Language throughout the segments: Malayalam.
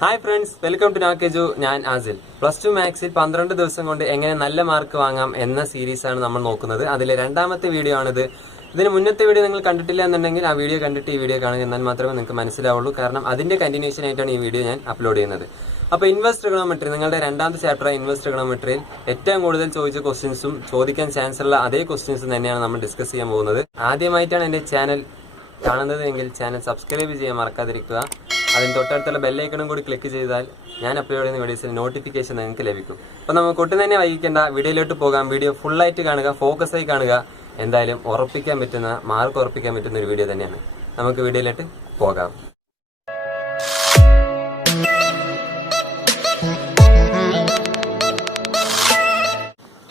ഹായ് ഫ്രണ്ട്സ്, വെൽക്കം ടു നാക്കേജു. ഞാൻ ആസിൽ. +2 മാത്സിൽ 12 ദിവസം കൊണ്ട് എങ്ങനെ നല്ല മാർക്ക് വാങ്ങാം എന്ന സീരീസാണ് നമ്മൾ നോക്കുന്നത്. അതിലെ രണ്ടാമത്തെ വീഡിയോ ആണിത്. ഇതിന് മുന്നത്തെ വീഡിയോ നിങ്ങൾ കണ്ടിട്ടില്ല എന്നുണ്ടെങ്കിൽ ആ വീഡിയോ കണ്ടിട്ട് ഈ വീഡിയോ കാണുക, എന്നാൽ മാത്രമേ നിങ്ങൾക്ക് മനസ്സിലാവുള്ളൂ. കാരണം അതിന്റെ കണ്ടിന്യൂഷൻ ആയിട്ടാണ് ഈ വീഡിയോ ഞാൻ അപ്ലോഡ് ചെയ്യുന്നത്. അപ്പോൾ ഇൻവേഴ്സ് ട്രിഗണോമെട്രി, നിങ്ങളുടെ രണ്ടാമത്തെ ചാപ്റ്റർ ഇൻവേഴ്സ് ട്രിഗണോമെട്രിയിൽ ഏറ്റവും കൂടുതൽ ചോദിച്ച ക്വസ്റ്റ്യൻസും ചോദിക്കാൻ ചാൻസ് ഉള്ള അതേ ക്വസ്റ്റ്യൻസും തന്നെയാണ് നമ്മൾ ഡിസ്കസ് ചെയ്യാൻ പോകുന്നത്. ആദ്യമായിട്ടാണ് എൻ്റെ ചാനൽ കാണുന്നത് എങ്കിൽ ചാനൽ സബ്സ്ക്രൈബ് ചെയ്യാൻ മറക്കാതിരിക്കുക. അതിന് തൊട്ടടുത്തുള്ള ബെല്ലൈക്കണും കൂടി ക്ലിക്ക് ചെയ്താൽ ഞാൻ അപ്ലോഡ് ചെയ്യുന്ന വീഡിയോസിൽ നോട്ടിഫിക്കേഷൻ നിങ്ങൾക്ക് ലഭിക്കും. അപ്പോൾ നമുക്ക് ഒട്ടും തന്നെ വൈകിക്കേണ്ട, വീഡിയോയിലോട്ട് പോകാം. വീഡിയോ ഫുള്ളായിട്ട് കാണുക, ഫോക്കസ് ആയി കാണുക. എന്തായാലും മാർക്ക് ഉറപ്പിക്കാൻ പറ്റുന്ന ഒരു വീഡിയോ തന്നെയാണ്. നമുക്ക് വീഡിയോയിലോട്ട് പോകാം.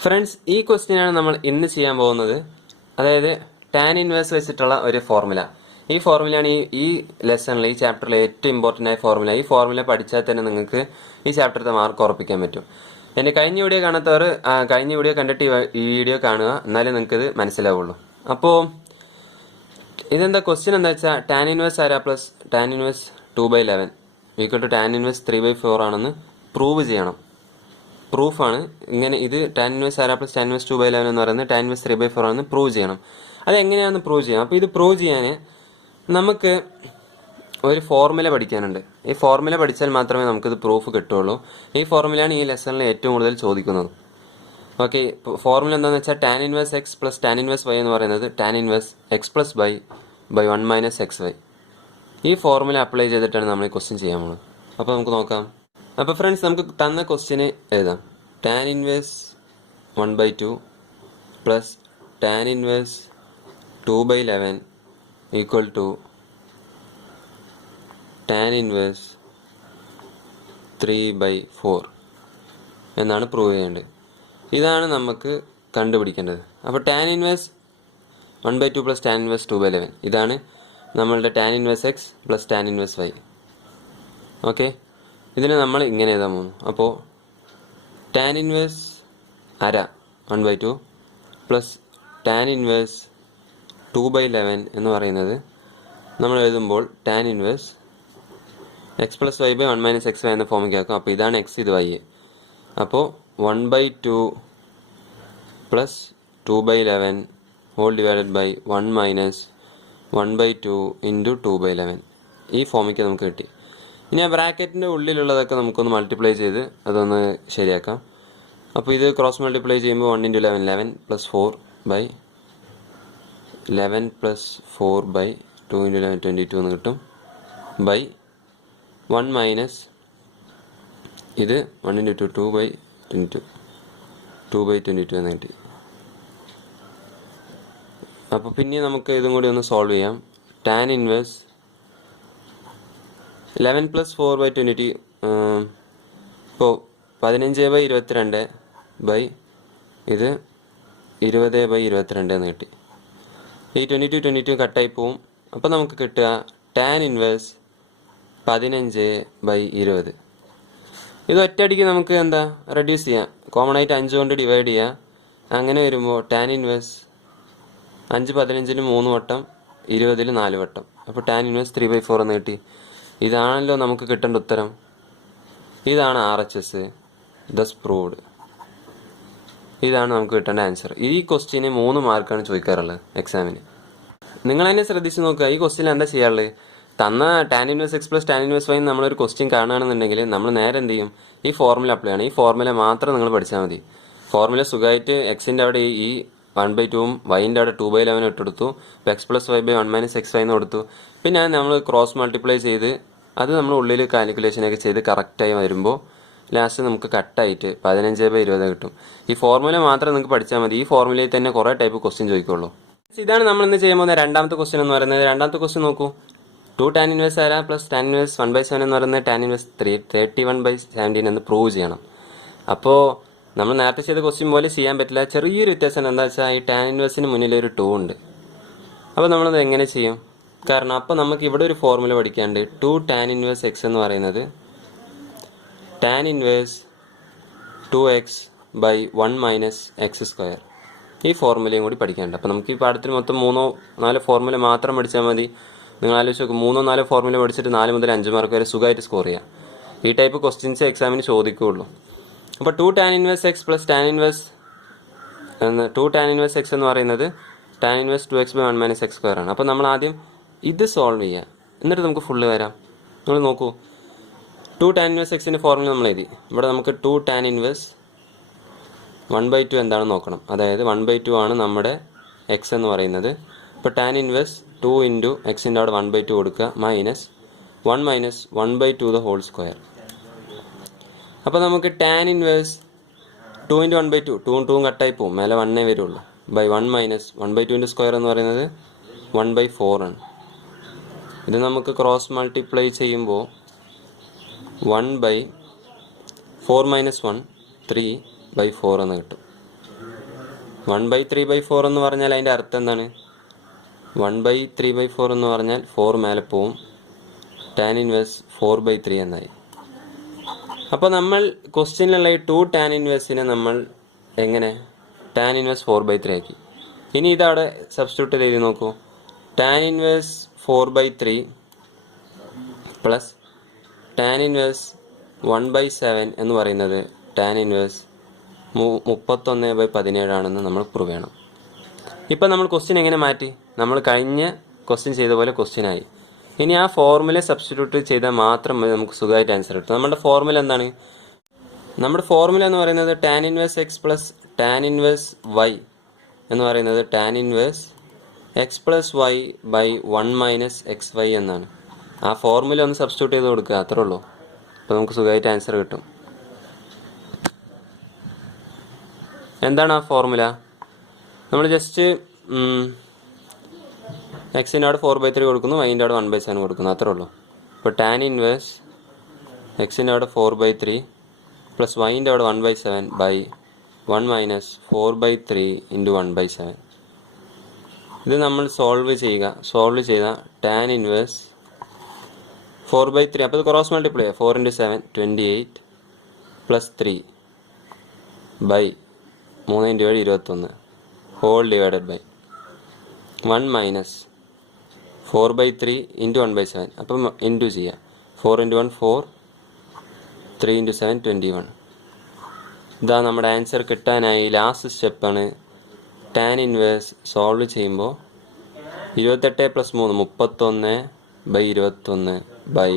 ഫ്രണ്ട്സ്, ഈ ക്വസ്റ്റ്യനാണ് നമ്മൾ ഇന്ന് ചെയ്യാൻ പോകുന്നത്. അതായത് ടാൻ ഇൻവേഴ്സ് വെച്ചിട്ടുള്ള ഒരു ഫോർമുല. ഈ ഫോർമുലയാണ് ഈ ലെസണിൽ, ഈ ചാപ്റ്ററിൽ ഏറ്റവും ഇമ്പോർട്ടൻ്റ് ആയ ഫോർമുല. ഈ ഫോർമുല പഠിച്ചാൽ തന്നെ നിങ്ങൾക്ക് ഈ ചാപ്റ്ററിലെ മാർക്ക് ഉറപ്പിക്കാൻ പറ്റും. എൻ്റെ കഴിഞ്ഞ വീഡിയോ കാണാത്തവർ കഴിഞ്ഞ വീഡിയോ കണ്ടിട്ട് ഈ വീഡിയോ കാണുക, എന്നാലേ നിങ്ങൾക്ക് ഇത് മനസ്സിലാവുള്ളൂ. അപ്പോൾ ഇതെന്താ ക്വസ്റ്റ്യൻ എന്താ വെച്ചാൽ, ടാൻ ഇൻവേഴ്സ് ആരാ plus tan inverse 2/11 equal to tan inverse 3/4 ആണെന്ന് പ്രൂവ് ചെയ്യണം. പ്രൂഫാണ് ഇങ്ങനെ. ഇത് ടാൻ ഇൻവേഴ്സ് ആരാ പ്ലസ് ടാൻ ഇൻവേഴ്സ് 2/11 എന്ന് പറയുന്നത് ടാൻ ഇൻവേഴ്സ് 3/4 ആണെന്ന് പ്രൂവ് ചെയ്യണം. അത് എങ്ങനെയാണെന്ന് പ്രൂവ് ചെയ്യാം. അപ്പോൾ ഇത് പ്രൂവ് ചെയ്യാൻ നമുക്ക് ഒരു ഫോർമുല പഠിക്കാനുണ്ട്. ഈ ഫോർമുല പഠിച്ചാൽ മാത്രമേ നമുക്കിത് പ്രൂഫ് കിട്ടുള്ളൂ. ഈ ഫോർമുലയാണ് ഈ ലെസണിൽ ഏറ്റവും കൂടുതൽ ചോദിക്കുന്നത്. ഓക്കെ, ഫോർമുല എന്താണെന്ന് വെച്ചാൽ tan inverse x plus tan inverse y എന്ന് പറയുന്നത് tan inverse x plus y by 1 - xy. ഈ ഫോർമുല അപ്ലൈ ചെയ്തിട്ടാണ് നമ്മൾ ഈ ക്വസ്റ്റ്യൻ ചെയ്യാൻ പോകുന്നത്. അപ്പോൾ നമുക്ക് നോക്കാം. അപ്പോൾ ഫ്രണ്ട്സ്, നമുക്ക് തന്ന ക്വസ്റ്റ്യന് എഴുതാം. Tan inverse 1/2 plus tan inverse 2/11 equal to tan inverse 3/4 എന്നാണ് പ്രൂവ് ചെയ്യേണ്ടത്. ഇതാണ് നമുക്ക് കണ്ടുപിടിക്കേണ്ടത്. അപ്പോൾ tan inverse 1/2 plus tan inverse 2/11 ഇതാണ് നമ്മളുടെ tan inverse x plus tan inverse y. Okay, ഇതിനെ നമ്മൾ ഇങ്ങനെ എഴുതാൻ പോകുന്നു. അപ്പോൾ tan inverse 1/2 plus tan inverse 2/11 എന്ന് പറയുന്നത് നമ്മൾ എഴുതുമ്പോൾ tan inverse x plus y by 1 - xy എന്ന ഫോമിലേക്ക് ആക്കും. അപ്പോൾ ഇതാണ് എക്സ്, ഇത് വൈ. അപ്പോൾ 1/2 plus 2/11 whole divided by 1 - 1/2 into 2/11 ഈ ഫോമിലേക്ക് നമുക്ക് കിട്ടി. ഇനി ആ ബ്രാക്കറ്റിൻ്റെ ഉള്ളിലുള്ളതൊക്കെ നമുക്കൊന്ന് മൾട്ടിപ്ലൈ ചെയ്ത് അതൊന്ന് ശരിയാക്കാം. അപ്പോൾ ഇത് ക്രോസ് മൾട്ടിപ്ലൈ ചെയ്യുമ്പോൾ 1 × 11 11 പ്ലസ് 4 ബൈ 11 പ്ലസ് 4 ബൈ 2 × 11 22 എന്ന് കിട്ടും. ബൈ 1 മൈനസ് ഇത് 1 × 2 2/22 2/22 എന്ന് കിട്ടി. അപ്പോൾ പിന്നെ നമുക്ക് ഇതും കൂടി ഒന്ന് സോൾവ് ചെയ്യാം. ടാൻ ഇൻവേഴ്സ് 11 പ്ലസ് 4/22 ഇപ്പോൾ 15/22 ബൈ ഇത് 20/22 എന്ന് കിട്ടി. ഈ 22 കട്ടായി പോവും. അപ്പോൾ നമുക്ക് കിട്ടുക ടാൻ ഇൻവേഴ്സ് 15/20. ഇത് ഒറ്റയടിക്ക് നമുക്ക് എന്താ റെഡ്യൂസ് ചെയ്യാം. കോമൺ ആയിട്ട് 5 കൊണ്ട് ഡിവൈഡ് ചെയ്യാം. അങ്ങനെ വരുമ്പോൾ ടാൻ ഇൻവേഴ്സ് 5 15 3 വട്ടം 20 4 വട്ടം. അപ്പോൾ ടാൻ ഇൻവേഴ്സ് 3/4 എന്ന് കിട്ടി. ഇതാണല്ലോ നമുക്ക് കിട്ടേണ്ട ഉത്തരം. ഇതാണ് RHS, ദസ് പ്രൂവ്ഡ്. ഇതാണ് നമുക്ക് കിട്ടേണ്ട ആൻസർ. ഈ ക്വസ്റ്റ്യന് 3 മാർക്കാണ് ചോദിക്കാറുള്ളത് എക്സാമിന്. നിങ്ങൾ തന്നെ ശ്രദ്ധിച്ച് നോക്കുക. ഈ ക്വസ്റ്റ്യൻ എന്താ ചെയ്യാറുള്ളത്? തന്ന tan inverse x plus tan inverse y നമ്മളൊരു ക്വസ്റ്റ്യൻ കാണുകയാണെന്നുണ്ടെങ്കിൽ നമ്മൾ നേരെ എന്ത് ചെയ്യും? ഈ ഫോർമുല അപ്ലൈ ചെയ്യണം. ഈ ഫോർമുല മാത്രം നിങ്ങൾ പഠിച്ചാൽ മതി. ഫോർമുല സുഖമായിട്ട് എക്സിൻ്റെ അവിടെ ഈ 1/2 വൈൻ്റെ അവിടെ 2/11 ഇട്ടെടുത്തു. ഇപ്പോൾ x plus y by 1 - xy എന്ന് കൊടുത്തു. പിന്നെ നമ്മൾ ക്രോസ് മൾട്ടിപ്ലൈ ചെയ്ത് അത് നമ്മൾ ഉള്ളിൽ കാൽക്കുലേഷനൊക്കെ ചെയ്ത് കറക്റ്റായി വരുമ്പോൾ ലാസ്റ്റ് നമുക്ക് കട്ടായിട്ട് 15/20 കിട്ടും. ഈ ഫോർമുല മാത്രം നിങ്ങൾക്ക് പഠിച്ചാൽ മതി. ഈ ഫോർമുലയിൽ തന്നെ കുറേ ടൈപ്പ് ക്വസ്റ്റ്യൻ ചോദിക്കുള്ളൂ. ഇതാണ് നമ്മൾ ഇന്ന് ചെയ്യാൻ പോകുന്ന രണ്ടാമത്തെ ക്വസ്റ്റ്യൻ എന്ന് പറയുന്നത്. രണ്ടാമത്തെ ക്വസ്റ്റ്യൻ നോക്കൂ. 2 tan inverse plus tan inverse 1/7 എന്ന് പറയുന്നത് ടാൻ ഇൻവേഴ്സ് 31/17 എന്ന് പ്രൂവ് ചെയ്യണം. അപ്പോൾ നമ്മൾ നേരത്തെ ചെയ്ത ക്വസ്റ്റ്യൻ പോലെ ചെയ്യാൻ പറ്റില്ല. ചെറിയൊരു വ്യത്യാസം എന്താ വെച്ചാൽ ഈ ടാൻ ഇൻവേഴ്സിന് മുന്നിൽ ഒരു 2 ഉണ്ട്. അപ്പോൾ നമ്മളത് എങ്ങനെ ചെയ്യും? കാരണം അപ്പോൾ നമുക്ക് ഇവിടെ ഒരു ഫോർമുല പഠിക്കാണ്ട് 2 ടാൻ ഇൻവേഴ്സ് എക്സ് എന്ന് പറയുന്നത് tan inverse 2x by 1 - x². ഈ ഫോർമുലയും കൂടി പഠിക്കാനുണ്ട്. അപ്പോൾ നമുക്ക് ഈ പാഠത്തിൽ മൊത്തം 3-4 ഫോർമുല മാത്രം പഠിച്ചാൽ മതി. നിങ്ങൾ ആലോചിച്ച് നോക്കും, 3-4 ഫോർമുല പഠിച്ചിട്ട് 4 മുതൽ 5 മാർക്ക് വരെ സുഖമായിട്ട് സ്കോർ ചെയ്യാം. ഈ ടൈപ്പ് ക്വസ്റ്റ്യൻസ് എക്സാമിന് ചോദിക്കുകയുള്ളൂ. അപ്പോൾ 2 tan inverse x plus tan inverse 2 tan inverse x എന്ന് പറയുന്നത് tan inverse 2x by 1 minus x square ആണ്. അപ്പോൾ നമ്മൾ ആദ്യം ഇത് സോൾവ് ചെയ്യുക, എന്നിട്ട് നമുക്ക് ഫുള്ള് വരാം. നിങ്ങൾ നോക്കൂ, 2 tan inverse എക്സിൻ്റെ ഫോർമുല നമ്മൾ എഴുതി. ഇവിടെ നമുക്ക് 2 tan inverse 1/2 എന്താണെന്ന് നോക്കണം. അതായത് 1/2 ആണ് നമ്മുടെ എക്സ് എന്ന് പറയുന്നത്. ഇപ്പോൾ tan inverse 2 ഇൻറ്റു എക്സിൻ്റെ അവിടെ 1/2 കൊടുക്കുക, minus 1 minus 1/2 the whole square. അപ്പോൾ നമുക്ക് tan inverse 2 ഇൻറ്റു 1/2, 2 2 കട്ടായി പോവും, മേലെ 1 വരുള്ളൂ, ബൈ 1 മൈനസ് 1/2 സ്ക്വയർ എന്ന് പറയുന്നത് 1/4 ആണ്. ഇത് നമുക്ക് ക്രോസ് മൾട്ടിപ്ലൈ ചെയ്യുമ്പോൾ 1/4 മൈനസ് 1 3/4 എന്ന് കിട്ടും. 1/3/4 എന്ന് പറഞ്ഞാൽ അതിൻ്റെ അർത്ഥം എന്താണ്? 1/3/4 എന്ന് പറഞ്ഞാൽ 4 മേലെ പോവും, tan inverse 4/3 എന്നായി. അപ്പോൾ നമ്മൾ ക്വസ്റ്റ്യനിലുള്ള ഈ 2 tan inverseനെ നമ്മൾ എങ്ങനെ tan inverse 4/3 ആക്കി. ഇനി ഇതവിടെ സബ്സ്റ്റിറ്റ്യൂട്ട് ചെയ്ത് നോക്കൂ. tan inverse 4/3 plus tan inverse 1/7 എന്ന് പറയുന്നത് tan inverse 31/17 ആണെന്ന് നമ്മൾ പ്രൂവ് ചെയ്യണം. ഇപ്പം നമ്മൾ ക്വസ്റ്റ്യൻ എങ്ങനെ മാറ്റി? നമ്മൾ കഴിഞ്ഞ ക്വസ്റ്റ്യൻ ചെയ്ത പോലെ ക്വസ്റ്റ്യൻ ആയി. ഇനി ആ ഫോർമുല സബ്സ്റ്റിറ്റ്യൂട്ട് ചെയ്താൽ മാത്രം മതി നമുക്ക് സുഖമായിട്ട് ആൻസർ കിട്ടും. നമ്മുടെ ഫോർമുല എന്താണ്? നമ്മുടെ ഫോർമുല എന്ന് പറയുന്നത് tan inverse x plus tan inverse y എന്ന് പറയുന്നത് tan inverse x plus y by 1 minus x y എന്നാണ്. ആ ഫോർമുല ഒന്ന് സബ്സ്റ്റിറ്റ്യൂട്ട് ചെയ്ത് കൊടുക്കുക, അത്രേ ഉള്ളൂ. അപ്പോൾ നമുക്ക് സുഖമായിട്ട് ആൻസർ കിട്ടും. എന്താണ് ആ ഫോർമുല? നമ്മൾ ജസ്റ്റ് എക്സിൻ്റെ അവിടെ 4/3 കൊടുക്കുന്നു, വൈൻ്റെ അവിടെ 1/7 കൊടുക്കുന്നു, അത്രേ ഉള്ളൂ. അപ്പോൾ tan inverse എക്സിൻ്റെ അവിടെ 4/3 പ്ലസ് വൈൻ്റെ അവിടെ 1/7 ബൈ 1 മൈനസ് 4/3 ഇൻറ്റു 1/7. ഇത് നമ്മൾ സോൾവ് ചെയ്താൽ tan inverse 4/3, അപ്പോൾ ഇത് ക്രോസ് മൾട്ടിപ്ലൈ ചെയ്യുക, 4 × 7 28 plus 3 by 3 × 7 21 whole divided by 1 minus 4/3 into 1/7. അപ്പം ഇൻറ്റു ചെയ്യുക, 4 × 1 4, 3 × 7 21. ഇതാ നമ്മുടെ ആൻസർ കിട്ടാനായി ലാസ്റ്റ് സ്റ്റെപ്പാണ് tan inverse സോൾവ് ചെയ്യുമ്പോൾ 28 പ്ലസ് 3 31/21 ബൈ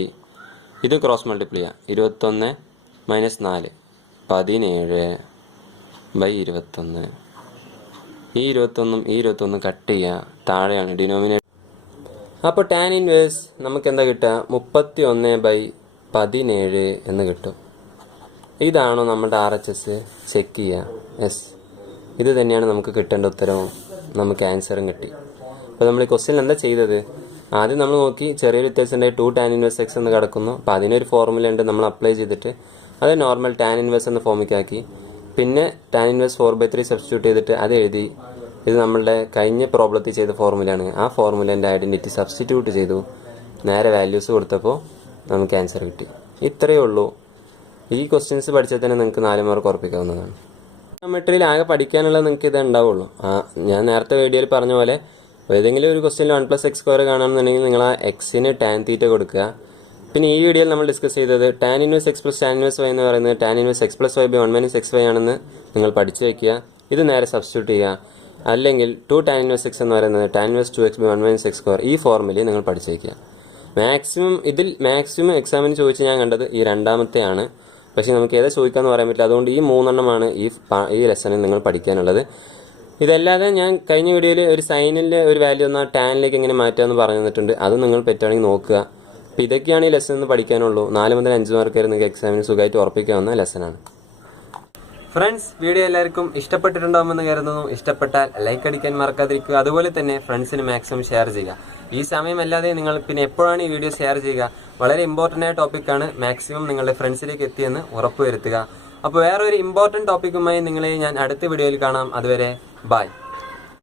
ഇത് ക്രോസ് മൾട്ടിപ്ലൈ ചെയ്യുക, 21 മൈനസ് 4 17/21. ഈ 21 കട്ട് ചെയ്യുക, താഴെയാണ് ഡിനോമിനേറ്റർ. അപ്പോൾ tan inverse നമുക്ക് എന്താ കിട്ടുക? 31/17 എന്ന് കിട്ടും. ഇതാണോ നമ്മുടെ RHS? ചെക്ക് ചെയ്യുക. യെസ്, ഇത് തന്നെയാണ് നമുക്ക് കിട്ടേണ്ട ഉത്തരവും. നമുക്ക് ആൻസറും കിട്ടി. അപ്പോൾ നമ്മൾ ഈ ക്വസ്റ്റ്യൻ എന്താ ചെയ്തത്? ആദ്യം നമ്മൾ നോക്കി ചെറിയൊരു വ്യത്യാസം ഉണ്ടായി, 2 tan inverse x എന്ന് കിടക്കുന്നു. അപ്പോൾ അതിനൊരു ഫോർമുല ഉണ്ട്, നമ്മൾ അപ്ലൈ ചെയ്തിട്ട് അത് നോർമൽ tan inverse എന്ന ഫോമിക്കാക്കി. പിന്നെ tan inverse 4/3 സബ്സ്റ്റിറ്റ്യൂട്ട് ചെയ്തിട്ട് അത് എഴുതി. ഇത് നമ്മളുടെ കഴിഞ്ഞ പ്രോബ്ലത്തിൽ ചെയ്ത ഫോർമുലയാണ്. ആ ഫോർമുലേൻ്റെ ഐഡൻറ്റിറ്റി സബ്സ്റ്റിറ്റ്യൂട്ട് ചെയ്തു, നേരെ വാല്യൂസ് കൊടുത്തപ്പോൾ നമുക്ക് ആൻസർ കിട്ടി. ഇത്രയേ ഉള്ളൂ. ഈ ക്വസ്റ്റ്യൻസ് പഠിച്ചാൽ തന്നെ നിങ്ങൾക്ക് 4 മാർക്ക് ഉറപ്പിക്കാവുന്നതാണ്. ജോമെട്രിയിൽ ആകെ പഠിക്കാനുള്ളത് നിങ്ങൾക്ക് ഇത് ഉണ്ടാവുള്ളൂ. ഞാൻ നേരത്തെ വീഡിയോയിൽ പറഞ്ഞ പോലെ ഏതെങ്കിലും ഒരു ക്വസ്റ്റ്യനിൽ 1+x² കാണുകയാണെന്നുണ്ടെങ്കിൽ നിങ്ങൾ ആ എക്സിന് tan θ കൊടുക്കുക. പിന്നെ ഈ വീഡിയോയിൽ നമ്മൾ ഡിസ്കസ് ചെയ്തത് tan inverse x plus tan inverse y എന്ന് പറയുന്നത് tan inverse x plus y by 1 minus x y ആണെന്ന് നിങ്ങൾ പഠിച്ചു വയ്ക്കുക. ഇത് നേരെ സബ്സ്റ്റിറ്റ്യൂട്ട് ചെയ്യുക. അല്ലെങ്കിൽ 2 tan inverse x എന്ന് പറയുന്നത് tan inverse 2x by 1 minus x square, ഈ ഫോർമുലയിൽ നിങ്ങൾ പഠിച്ചു വയ്ക്കുക. മാക്സിമം എക്സാമിന് ചോദിച്ച് ഞാൻ കണ്ടത് ഈ രണ്ടാമത്തെയാണ്. പക്ഷേ നമുക്ക് ഏതാ ചോദിക്കാമെന്ന് പറയാൻ പറ്റില്ല. അതുകൊണ്ട് ഈ 3 ഈ ലെസണിൽ നിങ്ങൾ പഠിക്കാനുള്ളത്. ഇതല്ലാതെ ഞാൻ കഴിഞ്ഞ വീഡിയോയിൽ ഒരു സൈനിൻ്റെ ഒരു വാല്യൂ എന്നാൽ ടാനിലേക്ക് എങ്ങനെ മാറ്റാമെന്ന് പറഞ്ഞു തന്നിട്ടുണ്ട്. അത് നിങ്ങൾ പറ്റുകയാണെങ്കിൽ നോക്കുക. അപ്പോൾ ഇതൊക്കെയാണ് ഈ ലെസൺ പഠിക്കാനുള്ളൂ. 4 മുതൽ 5 മാർക്ക് വരെ നിങ്ങൾക്ക് എക്സാമിന് സുഖമായിട്ട് ഉറപ്പിക്കാവുന്ന ലെസനാണ്. ഫ്രണ്ട്സ്, വീഡിയോ എല്ലാവർക്കും ഇഷ്ടപ്പെട്ടിട്ടുണ്ടാകുമെന്ന് കരുതുന്നു. ഇഷ്ടപ്പെട്ടാൽ ലൈക്ക് അടിക്കാൻ മറക്കാതിരിക്കുക. അതുപോലെ തന്നെ ഫ്രണ്ട്സിന് മാക്സിമം ഷെയർ ചെയ്യുക. ഈ സമയമല്ലാതെ നിങ്ങൾ പിന്നെ എപ്പോഴാണ് ഈ വീഡിയോ ഷെയർ ചെയ്യുക? വളരെ ഇമ്പോർട്ടൻ്റ് ആയ ടോപ്പിക്കാണ്. മാക്സിമം നിങ്ങളുടെ ഫ്രണ്ട്സിലേക്ക് എത്തിയെന്ന് ഉറപ്പുവരുത്തുക. അപ്പോൾ വേറൊരു ഇമ്പോർട്ടൻറ്റ് ടോപ്പിക്കുമായി നിങ്ങളെ ഞാൻ അടുത്ത വീഡിയോയിൽ കാണാം. അതുവരെ ബൈ.